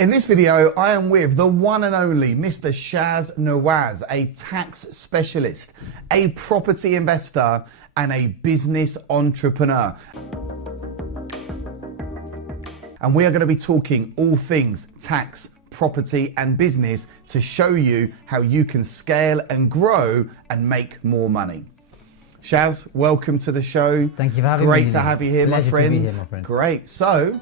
In this video, I am with the one and only Mr. Shaz Nawaz, a tax specialist, a property investor, and a business entrepreneur. And we are going to be talking all things tax, property, and business to show you how you can scale and grow and make more money. Shaz, welcome to the show. Thank you for having me. Great to have you here, my friend. To be here, my friend. Great. So,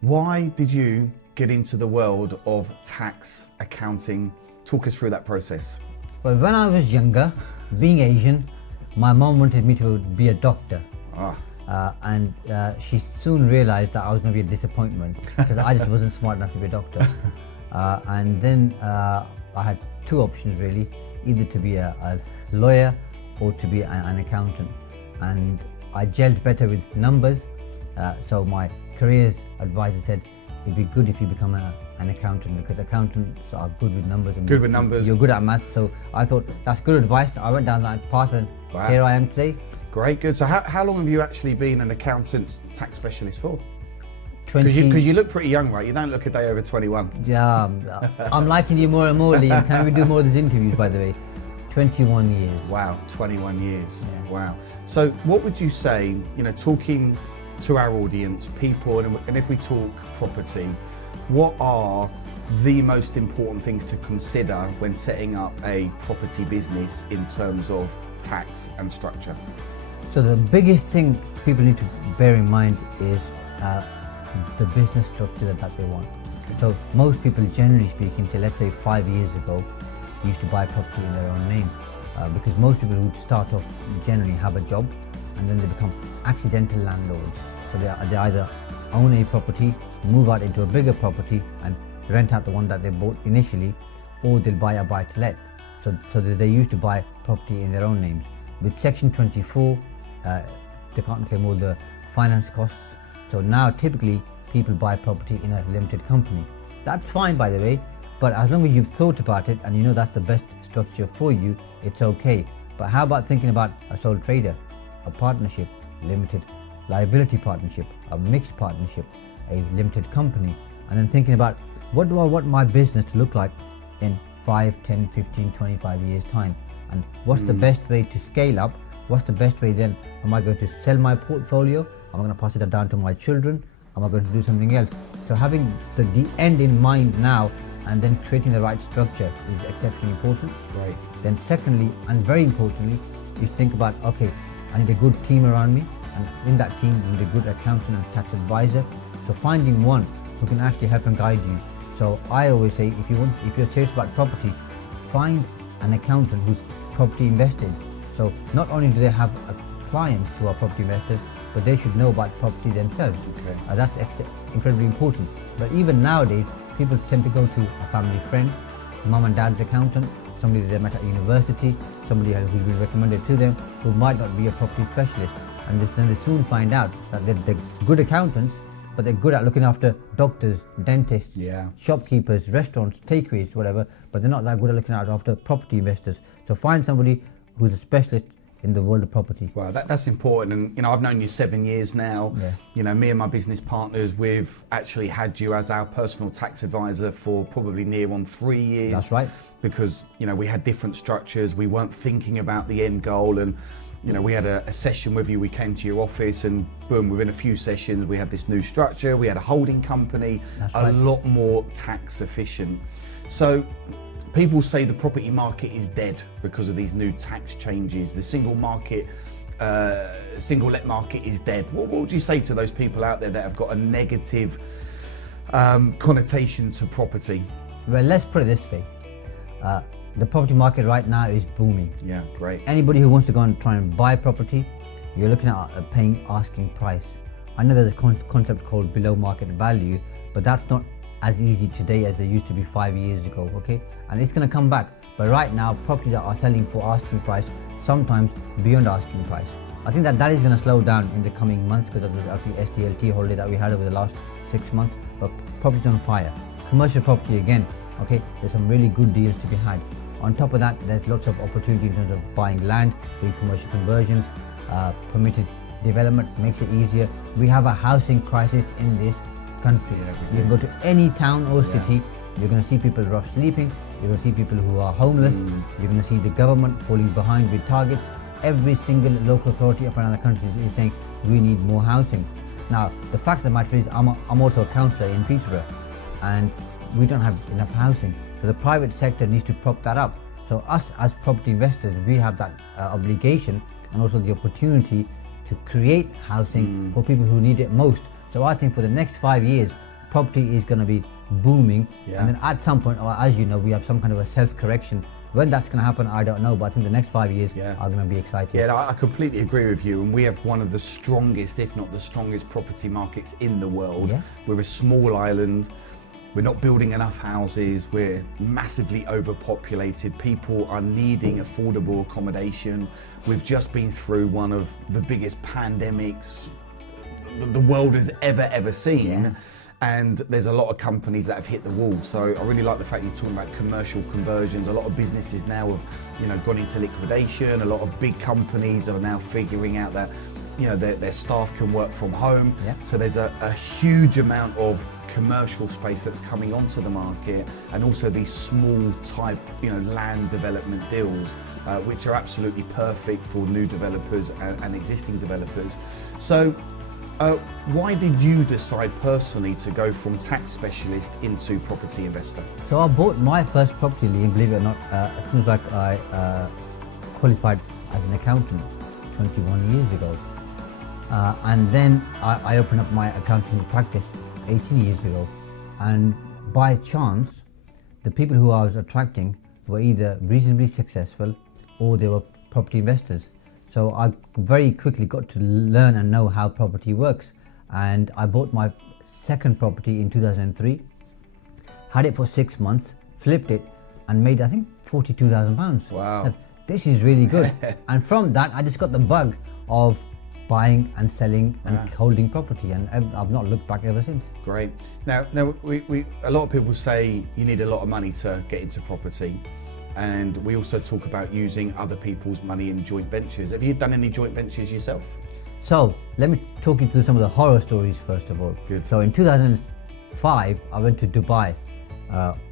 why did you get into the world of tax accounting? Talk us through that process. Well, when I was younger, being Asian, my mom wanted me to be a doctor. And she soon realized that I was going to be a disappointment because I just wasn't smart enough to be a doctor. And then I had two options really, either to be a lawyer or to be an accountant. And I gelled better with numbers, so my careers advisor said it'd be good if you become an accountant because accountants are good with numbers. And you're good at maths, so I thought that's good advice. I went down that path and here I am today. Great, good. So how long have you actually been an accountant tax specialist for? 20. Because you look pretty young, right? You don't look a day over 21. Yeah, I'm liking you more and more, Liam. Can we do more of these interviews, by the way? 21 years. Wow, 21 years. Yeah. Wow. So what would you say, talking to our audience, people, and if we talk property, what are the most important things to consider when setting up a property business in terms of tax and structure? So the biggest thing people need to bear in mind is the business structure that they want. Okay. So most people, generally speaking, say let's say 5 years ago, used to buy property in their own name because most people who start off generally have a job and then they become accidental landlords. So they either own a property, move out into a bigger property and rent out the one that they bought initially, or they'll buy a buy-to-let. So they used to buy property in their own names. With Section 24, they can't claim all the finance costs. So now typically people buy property in a limited company. That's fine, by the way, but as long as you've thought about it and you know that's the best structure for you, it's okay. But how about thinking about a sole trader, a partnership, limited liability partnership, a mixed partnership, a limited company, and then thinking about what do I want my business to look like in 5, 10, 15, 25 years time, and what's the best way to scale up? What's the best way then? Am I going to sell my portfolio? Am I going to pass it down to my children? Am I going to do something else? So having the end in mind now and then creating the right structure is exceptionally important. Right. Then secondly, and very importantly, is think about, okay, I need a good team around me, and in that team you need a good accountant and tax advisor. So finding one who can actually help and guide you. So I always say, if you're serious about property, find an accountant who's property invested. So not only do they have clients who are property investors, but they should know about property themselves. Okay. That's incredibly important. But even nowadays, people tend to go to a family friend, mom and dad's accountant, somebody they met at university, somebody who's been recommended to them, who might not be a property specialist. And then they soon find out that they're good accountants, but they're good at looking after doctors, dentists, shopkeepers, restaurants, takeaways, whatever, but they're not that good at looking after property investors. So find somebody who's a specialist in the world of property. Well, that's important. And I've known you 7 years now. Yeah. Me and my business partners, we've actually had you as our personal tax advisor for probably near on 3 years. That's right. Because we had different structures, we weren't thinking about the end goal, and we had a session with you, we came to your office and boom, within a few sessions we had this new structure, we had a holding company, lot more tax efficient. So people say the property market is dead because of these new tax changes. The single let market is dead. What would you say to those people out there that have got a negative connotation to property? Well, let's put it this way. The property market right now is booming. Yeah, great. Anybody who wants to go and try and buy property, you're looking at paying asking price. I know there's a concept called below market value, but that's not as easy today as it used to be 5 years ago, okay? And it's going to come back. But right now, properties are selling for asking price, sometimes beyond asking price. I think that is going to slow down in the coming months because of the SDLT holiday that we had over the last 6 months. But property's on fire. Commercial property again, okay? There's some really good deals to be had. On top of that, there's lots of opportunity in terms of buying land, doing commercial conversions, permitted development makes it easier. We have a housing crisis in this country. You can go to any town or city, you're going to see people rough sleeping, you're going to see people who are homeless, you're going to see the government falling behind with targets. Every single local authority up around the country is saying we need more housing. Now, the fact of the matter is I'm also a councillor in Peterborough, and we don't have enough housing. So the private sector needs to prop that up. So us as property investors, we have that obligation and also the opportunity to create housing for people who need it most. So I think for the next 5 years, property is going to be booming. And then at some point, or as you know, we have some kind of a self-correction. When that's going to happen, I don't know, but I think the next 5 years are going to be exciting. Yeah, I completely agree with you. And we have one of the strongest, if not the strongest, property markets in the world. We're a small island. We're not building enough houses. We're massively overpopulated. People are needing affordable accommodation. We've just been through one of the biggest pandemics the world has ever seen. And there's a lot of companies that have hit the wall. So I really like the fact you're talking about commercial conversions. A lot of businesses now have, gone into liquidation. A lot of big companies are now figuring out that, their staff can work from home. So there's a huge amount of commercial space that's coming onto the market, and also these small type, land development deals, which are absolutely perfect for new developers and existing developers. So why did you decide personally to go from tax specialist into property investor? So I bought my first property, Liam, believe it or not, as soon as I qualified as an accountant 21 years ago. And then I opened up my accounting practice 18 years ago. And by chance, the people who I was attracting were either reasonably successful or they were property investors. So I very quickly got to learn and know how property works. And I bought my second property in 2003, had it for 6 months, flipped it, and made, I think, £42,000. Wow. This is really good. And from that, I just got the bug of buying and selling and holding property, and I've not looked back ever since. Great. Now we a lot of people say you need a lot of money to get into property, and we also talk about using other people's money in joint ventures. Have you done any joint ventures yourself? So let me talk you through some of the horror stories first of all. Good. So in 2005, I went to Dubai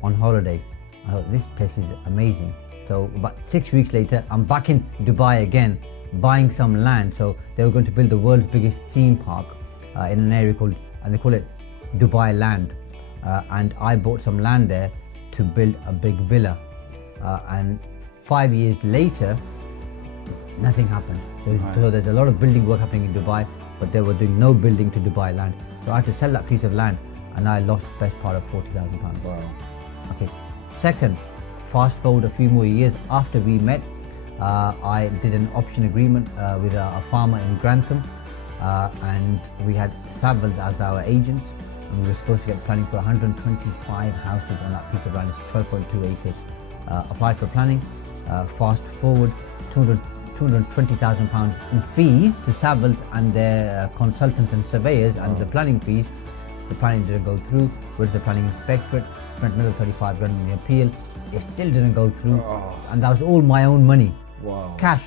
on holiday. I thought this place is amazing. So about 6 weeks later, I'm back in Dubai again, buying some land. So they were going to build the world's biggest theme park in an area called, and they call it Dubai Land. And I bought some land there to build a big villa. And 5 years later, nothing happened. So there's a lot of building work happening in Dubai, but they were doing no building to Dubai land. So I had to sell that piece of land, and I lost the best part of £40,000. Wow. Okay. Second, fast forward a few more years after we met, I did an option agreement with a farmer in Grantham, and we had Savills as our agents, and we were supposed to get planning for 125 houses on that piece of land. It's 12.2 acres. Applied for planning. Fast forward, £220,000 in fees to Savills and their consultants and surveyors, and the planning fees. The planning didn't go through. Went to the planning inspectorate, spent another 35 grand on the appeal. It still didn't go through, and that was all my own money. Wow. Cash.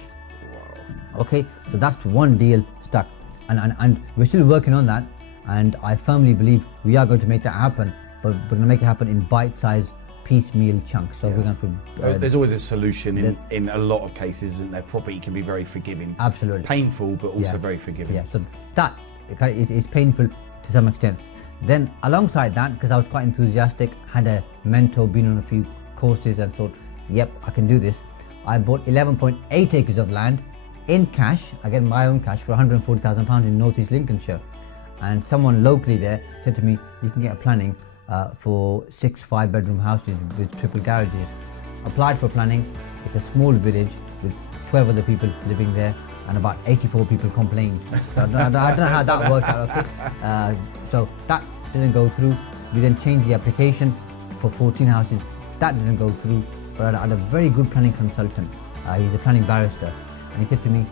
Wow. Okay, so that's one deal stuck, and we're still working on that, and I firmly believe we are going to make that happen, but we're going to make it happen in bite-sized piecemeal chunks. So we're going to there's always a solution in a lot of cases, isn't there? Property can be very forgiving. Absolutely. Painful, but also very forgiving. Yeah, so that is painful to some extent. Then alongside that, because I was quite enthusiastic, had a mentor, been on a few courses, and thought, yep, I can do this. I bought 11.8 acres of land in cash, again my own cash, for £140,000 in North East Lincolnshire. And someone locally there said to me, you can get a planning for 6 5-bedroom houses with triple garages. Applied for planning. It's a small village with 12 other people living there, and about 84 people complained. So I don't know how that worked out. Okay, so that didn't go through. We then changed the application for 14 houses. That didn't go through. But I had a very good planning consultant. He's a planning barrister, and he said to me,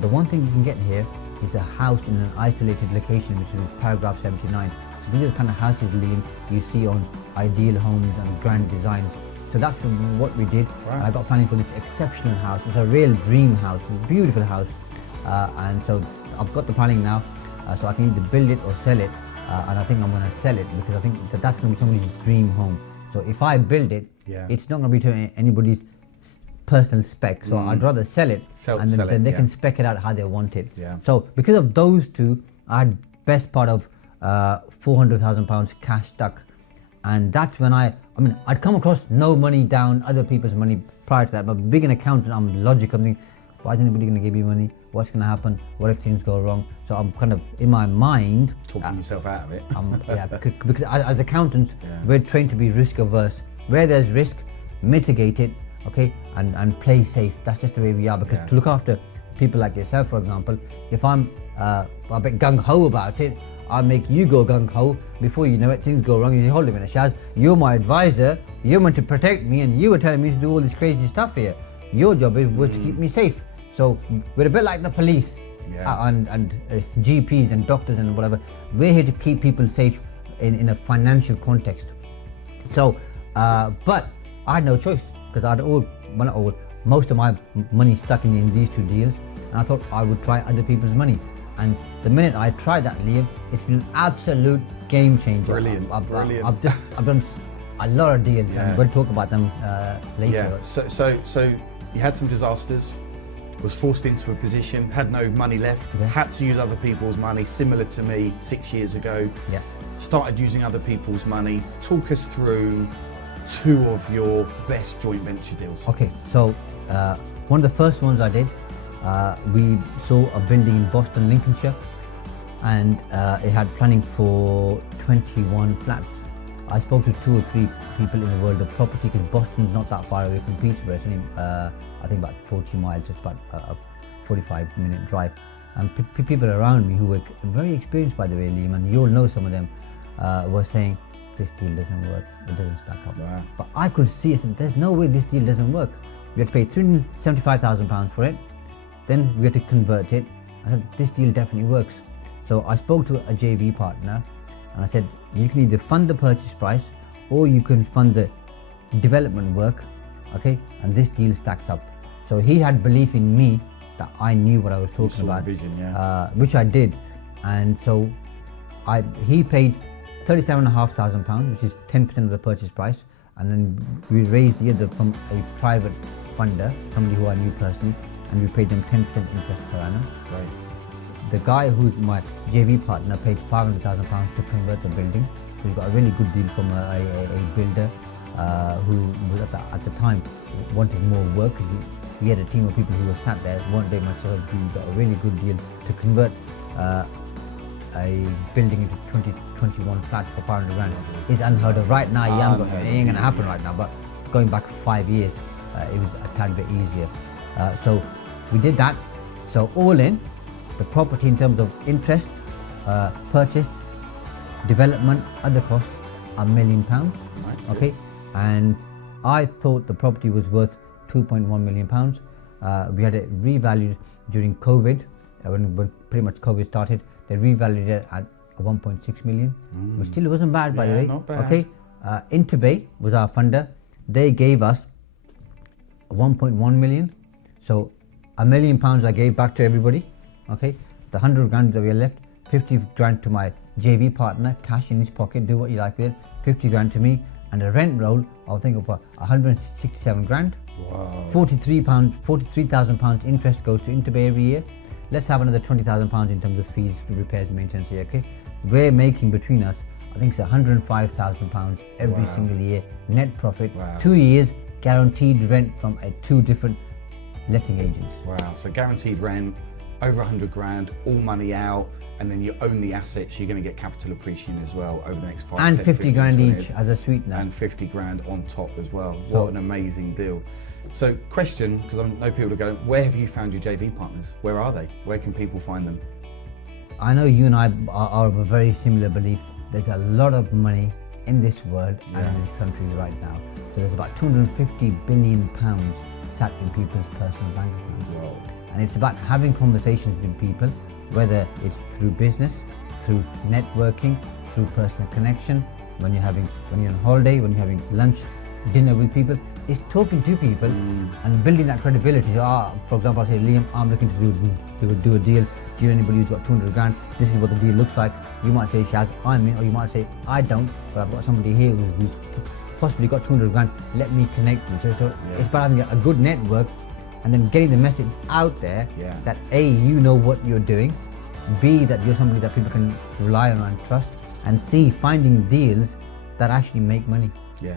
the one thing you can get here is a house in an isolated location, which is paragraph 79. So these are the kind of houses, Liam, you see on Ideal Homes and Grand Designs. So that's what we did. Wow. I got planning for this exceptional house. It's a real dream house, a beautiful house. And so I've got the planning now, so I can either build it or sell it. and I think I'm going to sell it because I think that's going to be somebody's dream home. So if I build it, it's not going to be to anybody's personal spec. So I'd rather sell it, and then they can spec it out how they want it. So because of those two, I had best part of £400,000 cash stuck, and that's when I'd come across no money down, other people's money prior to that. But being an accountant, I'm logical. I'm thinking, why is anybody going to give me money? What's going to happen? What if things go wrong? So I'm kind of in my mind talking yourself out of it. Because as accountants, we're trained to be risk averse. Where there's risk, mitigate it, okay, and play safe. That's just the way we are. Because to look after people like yourself, for example, if I'm a bit gung ho about it, I'll make you go gung ho. Before you know it, things go wrong. You say, hold a minute, Shaz, you're my advisor. You're meant to protect me, and you were telling me to do all this crazy stuff here. Your job was to keep me safe. So we're a bit like the police and GPs and doctors and whatever. We're here to keep people safe in a financial context. So, but I had no choice because I had most of my money stuck in these two deals, and I thought I would try other people's money. And the minute I tried that, Liam, it's been an absolute game changer. Brilliant. I've done a lot of deals, and we'll talk about them later. So you had some disasters, was forced into a position, had no money left, had to use other people's money, similar to me 6 years ago. Started using other people's money. Talk us through two of your best joint venture deals. Okay, so one of the first ones I did, we saw a building in Boston, Lincolnshire, and it had planning for 21 flats. I spoke to 2 or 3 people in the world of property because Boston's not that far away from Peterborough. It's only, I think, about 40 miles, just about a 45-minute drive. And people around me who were very experienced, by the way, Liam, and you'll know some of them, were saying, this deal doesn't work, it doesn't stack up. Wow. But I could see it, there's no way this deal doesn't work. We had to pay £375,000 for it, then we had to convert it. I said, this deal definitely works. So I spoke to a JV partner, and I said, you can either fund the purchase price or you can fund the development work, okay, and this deal stacks up. So he had belief in me that I knew what I was talking about, vision, which I did. And so he paid £37,500, which is 10% of the purchase price, and then we raised the other from a private funder, somebody who I knew personally, and we paid them 10% interest per annum. Right. The guy who's my JV partner paid £500,000 to convert the building. So we got a really good deal from a builder who was at the time wanted more work, because he had a team of people who were sat there, weren't doing much. So we got a really good deal to convert a building into 21 flats for £500,000. It's unheard of right now. It ain't gonna happen right now, but going back 5 years, it was a tad bit easier. So we did that. So all in, the property in terms of interest, purchase, development, other costs, £1 million. Right. Okay, and I thought the property was worth £2.1 million. We had it revalued during COVID, when pretty much COVID started. They revalued it at 1.6 million, which still wasn't bad, by the way. Not bad. Okay, Interbay was our funder. They gave us 1.1 million. So £1 million I gave back to everybody. Okay, the 100 grand that we had left, 50 grand to my JV partner, cash in his pocket, do what you like with it, 50 grand to me, and a rent roll, I think of 167 grand. Wow. £43,000 interest goes to Interbay every year. Let's have another £20,000 in terms of fees, repairs, and maintenance here. Okay, we're making between us, I think it's £105,000 every single year net profit. 2 years guaranteed rent from 2 different letting agents. Wow. So guaranteed rent, over 100 grand, all money out, and then you own the assets. You're going to get capital appreciation as well over the next 5 and 10, 50 15, grand 20 each years. as a sweetener. And 50 grand on top as well. So, what an amazing deal. So question, because I know people are going, where have you found your JV partners? Where are they? Where can people find them? I know you and I are of a very similar belief. There's a lot of money in this world and in this country right now. So there's about £250 billion sat in people's personal bank accounts. Whoa. And it's about having conversations with people, whether it's through business, through networking, through personal connection, when you're on holiday, when you're having lunch, dinner with people. It's talking to people and building that credibility. So, for example, I say, Liam, I'm looking to do a deal. do you know anybody who's got 200 grand? This is what the deal looks like. You might say, Shaz, I'm in, or you might say, I don't, but I've got somebody here who's possibly got 200 grand, let me connect you. So it's about having a good network and then getting the message out there that A, you know what you're doing, B, that you're somebody that people can rely on and trust, and C, finding deals that actually make money.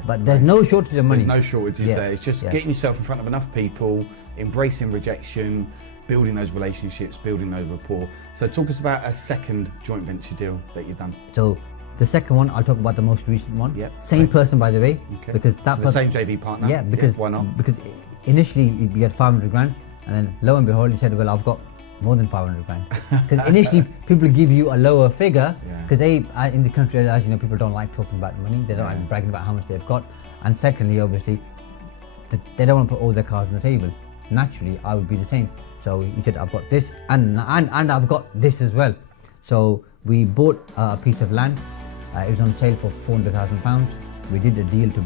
But there's no shortage of money. There's no shortage, is there? It's just getting yourself in front of enough people, embracing rejection, building those relationships, building those rapport. So talk us about a second joint venture deal that you've done. So the second one, I'll talk about the most recent one. Same person, by the way, because that so the same JV partner. Yeah, because why not? Because initially we had 500 grand, and then lo and behold, he said, well, I've got more than 500 grand. Because initially people give you a lower figure, because in the country, as you know, people don't like talking about money. They don't like bragging about how much they've got. And secondly, obviously, they don't want to put all their cards on the table. Naturally, I would be the same. So he said, I've got this, and I've got this as well. So we bought a piece of land. It was on sale for £400,000. We did a deal to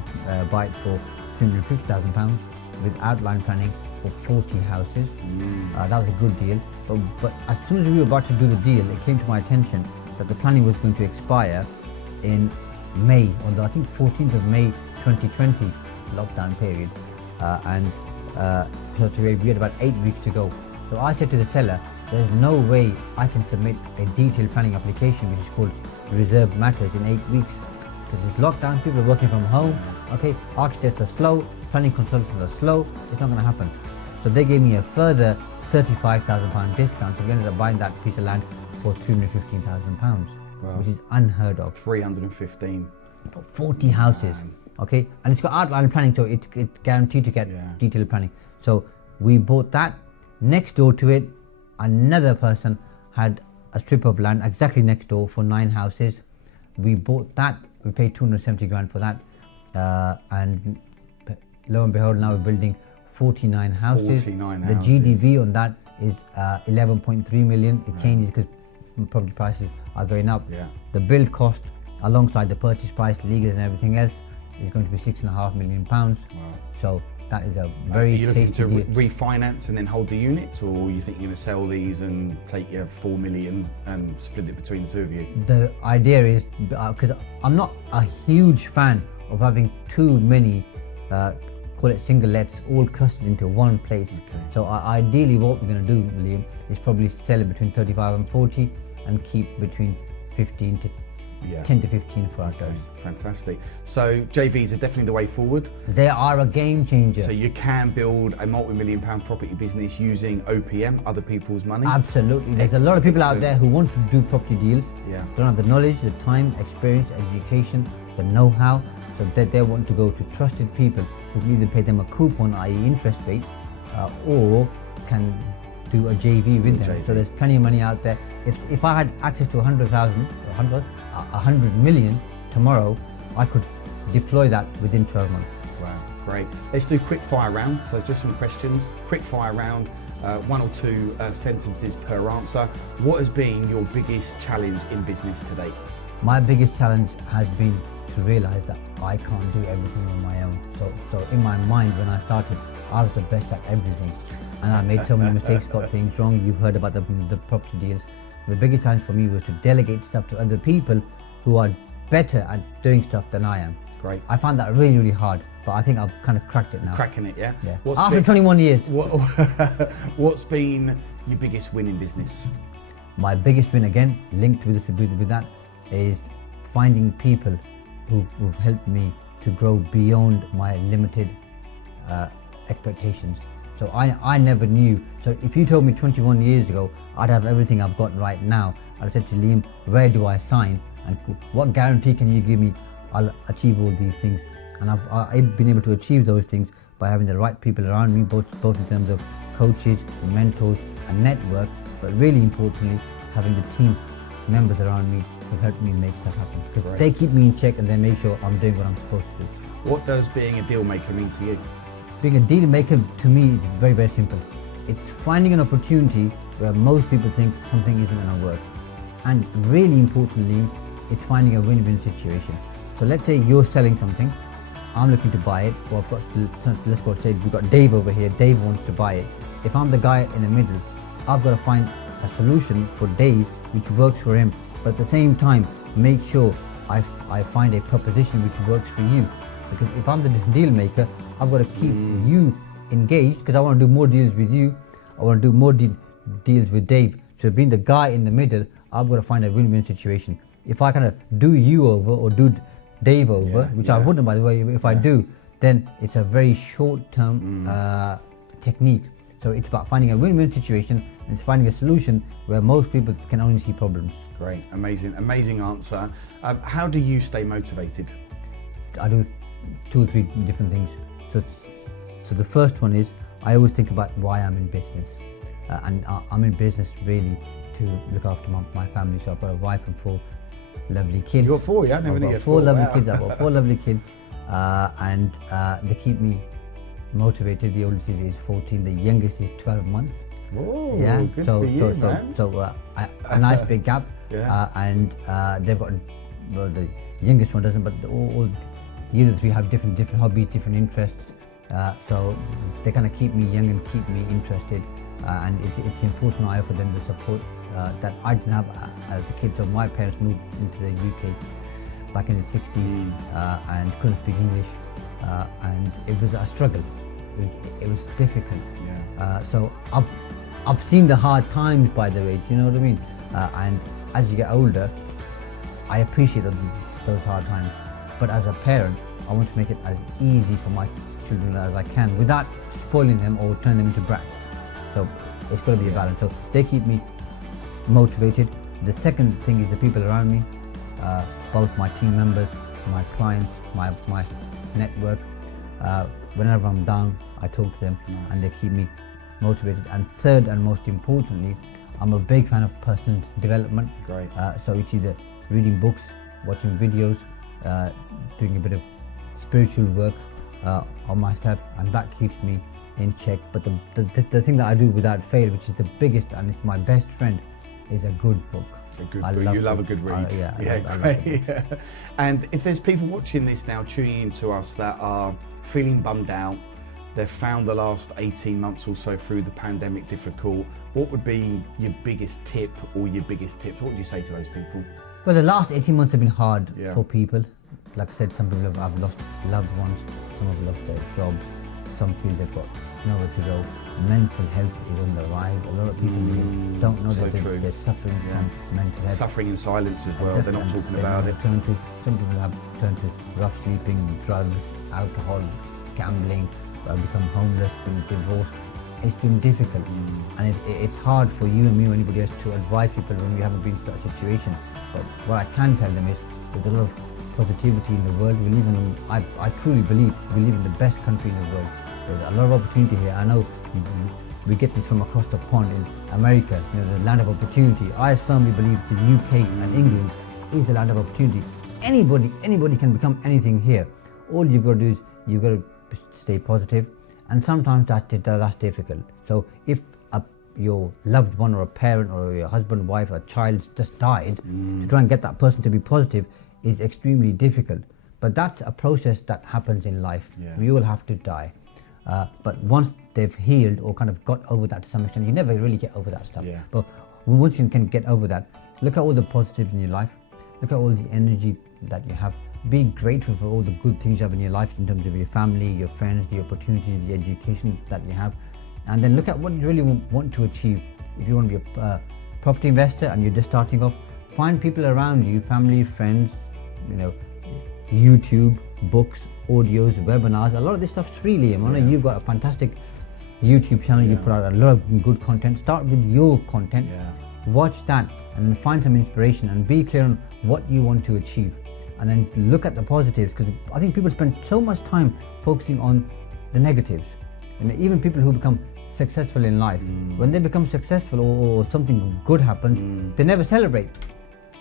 buy it for £350,000 with outline planning for 40 houses. That was a good deal. But as soon as we were about to do the deal, it came to my attention that the planning was going to expire in May, on the, I think 14th of May 2020, lockdown period. So we had about 8 weeks to go. So I said to the seller, there's no way I can submit a detailed planning application which is called Reserved Matters in 8 weeks. Because it's lockdown, people are working from home, okay, architects are slow, planning consultants are slow, it's not going to happen. So they gave me a further £35,000 discount, so we ended up buying that piece of land for £315,000, which is unheard of. 315. 40 houses, okay, and it's got outline planning, so it's guaranteed to get detailed planning. So we bought that. Next door to it, another person had a strip of land exactly next door for 9 houses. We bought that. We paid 270 grand for that, and lo and behold, now we're building 49 houses. 49 the houses. GDV on that is 11.3 million. It changes because property prices are going up. The build cost, alongside the purchase price, legals and everything else, is going to be £6.5 million. So that is a very Are you looking to deal. refinance and then hold the units, or you think you're going to sell these and take your 4 million and split it between the two of you? The idea is, because I'm not a huge fan of having too many, call it single lets, all clustered into one place. So ideally what we're going to do, William, is probably sell it between 35 and 40 and keep between 15 to 10 to 15 for ourselves. Fantastic. So JVs are definitely the way forward. They are a game changer. So you can build a multi-million pound property business using OPM, other people's money. Absolutely. There's a lot of people out there who want to do property deals, don't have the knowledge, the time, experience, education, the know-how, so that they want to go to trusted people who can either pay them a coupon, i.e. interest rate, or can do a JV with them. So there's plenty of money out there. If I had access to 100 million tomorrow, I could deploy that within 12 months. Wow, great. Let's do quick fire round. So just some questions. Quick fire round, 1 or 2 sentences per answer. What has been your biggest challenge in business to date? My biggest challenge has been to realize that I can't do everything on my own. So in my mind, when I started, I was the best at everything. And I made so many mistakes, got things wrong. You've heard about the property deals. The biggest challenge for me was to delegate stuff to other people who are better at doing stuff than I am. Great. I found that really, really hard, but I think I've kind of cracked it now. Cracking it, yeah? After 21 years. What's been your biggest win in business? My biggest win, again, linked with that, is finding people who've helped me to grow beyond my limited expectations. So I never knew. So if you told me 21 years ago I'd have everything I've got right now, I'd have said to Liam, where do I sign? And what guarantee can you give me I'll achieve all these things? And I've been able to achieve those things by having the right people around me, both in terms of coaches, mentors, and network, but really importantly, having the team members around me who help me make stuff happen. Because they keep me in check and they make sure I'm doing what I'm supposed to do. What does being a deal maker mean to you? Being a deal maker to me is very, very simple. It's finding an opportunity where most people think something isn't going to work. And really importantly, it's finding a win-win situation. So let's say you're selling something, I'm looking to buy it, or let's go say we've got Dave over here, Dave wants to buy it. If I'm the guy in the middle, I've got to find a solution for Dave which works for him, but at the same time make sure I find a proposition which works for you. Because if I'm the deal maker, I've got to keep you engaged, because I want to do more deals with you. I want to do more deals with Dave. So being the guy in the middle, I've got to find a win-win situation. If I kind of do you over or do Dave over, which I wouldn't, by the way, if I do, then it's a very short-term technique. So it's about finding a win-win situation, and it's finding a solution where most people can only see problems. Great, amazing answer. How do you stay motivated? I do 2 or 3 different things. So the first one is I always think about why I'm in business, and I'm in business really to look after my family. So I've got a wife and 4 lovely kids. You've got 4, yeah? I've got 4 lovely kids. I've got 4 lovely kids, and they keep me motivated. The oldest is 14, the youngest is 12 months. Oh, yeah, good for you, man. A nice big gap, and they've got, well, the youngest one doesn't, but all the other 3 have different hobbies, different interests. So they kind of keep me young and keep me interested, and it's important I offer them the support that I didn't have as a kid. So my parents moved into the UK back in the 60s and couldn't speak English, and it was a struggle. It was difficult. So I've seen the hard times, by the way, do you know what I mean? And as you get older, I appreciate those hard times. But as a parent, I want to make it as easy for my children as I can without spoiling them or turning them into brats. So it's got to be a balance. So they keep me motivated. The second thing is the people around me, both my team members, my clients, my network. Whenever I'm down, I talk to them, and they keep me motivated. And third, and most importantly, I'm a big fan of personal development. Great. So it's either reading books, watching videos, doing a bit of spiritual work on myself, and that keeps me in check. But the thing that I do without fail, which is the biggest and it's my best friend, is a good book. A good book. You love a good read. Great. And if there's people watching this now, tuning into us, that are feeling bummed out, they've found the last 18 months or so through the pandemic difficult, what would be your biggest tip or your biggest tips? What would you say to those people? Well, the last 18 months have been hard for people. Like I said, some people have lost loved ones, some have lost their jobs, some feel they've got nowhere to go. Mental health is on the rise. A lot of people don't know that they're suffering from mental health. Suffering in silence as well, they're not talking about it. Some people have turned to rough sleeping, drugs, alcohol, gambling, become homeless, been divorced. It's been difficult, and it's hard for you and me or anybody else to advise people when we haven't been through that situation. But what I can tell them is there's a lot of positivity in the world. We live in, I truly believe we live in the best country in the world. There's a lot of opportunity here. I know we get this from across the pond in America, the land of opportunity. I firmly believe the UK and England is the land of opportunity. Anybody can become anything here. All you've got to do is you've got to stay positive, and sometimes that's difficult. So if your loved one or a parent or your husband, wife, or child just died, to try and get that person to be positive is extremely difficult. But that's a process that happens in life. We all have to die. But once they've healed or kind of got over that to some extent, you never really get over that stuff. But once you can get over that, look at all the positives in your life, look at all the energy that you have, be grateful for all the good things you have in your life in terms of your family, your friends, the opportunities, the education that you have, and then look at what you really want to achieve. If you want to be a property investor and you're just starting off, find people around you, family, friends, YouTube, books, audios, webinars. A lot of this stuff's free, Liam. I know you've got a fantastic YouTube channel. You put out a lot of good content. Start with your content, watch that, and then find some inspiration and be clear on what you want to achieve, and then look at the positives, because I think people spend so much time focusing on the negatives. And even people who become successful in life, when they become successful or something good happens, they never celebrate.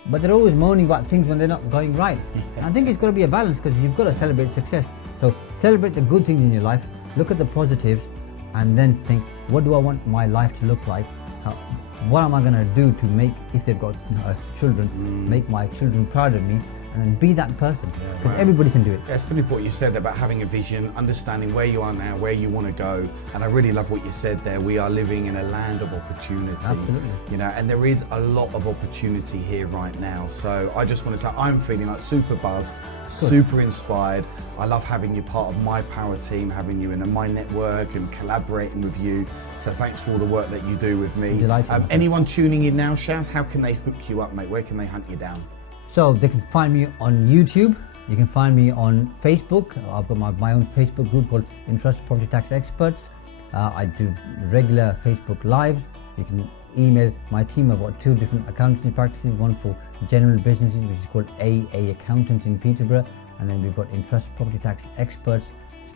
But they're always moaning about things when they're not going right. And I think it's got to be a balance, because you've got to celebrate success. So celebrate the good things in your life, look at the positives, and then think, what do I want my life to look like? What am I going to do to make, if they've got children, make my children proud of me? and then be that person. Because wow. everybody can do it. Yeah, it's funny what you said about having a vision, understanding where you are now, where you want to go, and I really love what you said there. We are living in a land of opportunity. Absolutely. You know, and there is a lot of opportunity here right now. So I just want to say I'm feeling like super buzzed, super inspired. I love having you part of my power team, having you in my network and collaborating with you. So thanks for all the work that you do with me. Delighted. Anyone tuning in now, Shaz, how can they hook you up, mate? Where can they hunt you down? So they can find me on YouTube. You can find me on Facebook. I've got my own Facebook group called Interested Property Tax Experts. I do regular Facebook Lives. You can email my team. I've got 2 different accountancy practices, one for general businesses, which is called AA Accountants in Peterborough, and then we've got Interested Property Tax Experts,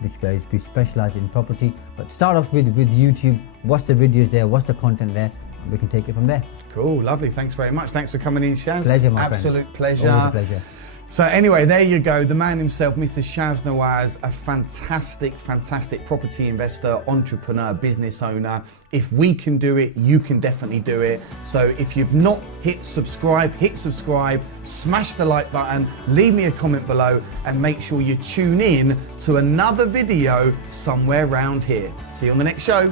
which guys we specialize in property. But start off with YouTube. Watch the videos there, watch the content there, and we can take it from there. Cool, lovely. Thanks very much. Thanks for coming in, Shaz. Pleasure, my Absolute friend. pleasure. Always a pleasure. So anyway, there you go. The man himself, Mr. Shaz Nawaz, a fantastic property investor, entrepreneur, business owner. If we can do it, you can definitely do it. So if you've not hit subscribe, smash the like button, leave me a comment below, and make sure you tune in to another video somewhere around here. See you on the next show.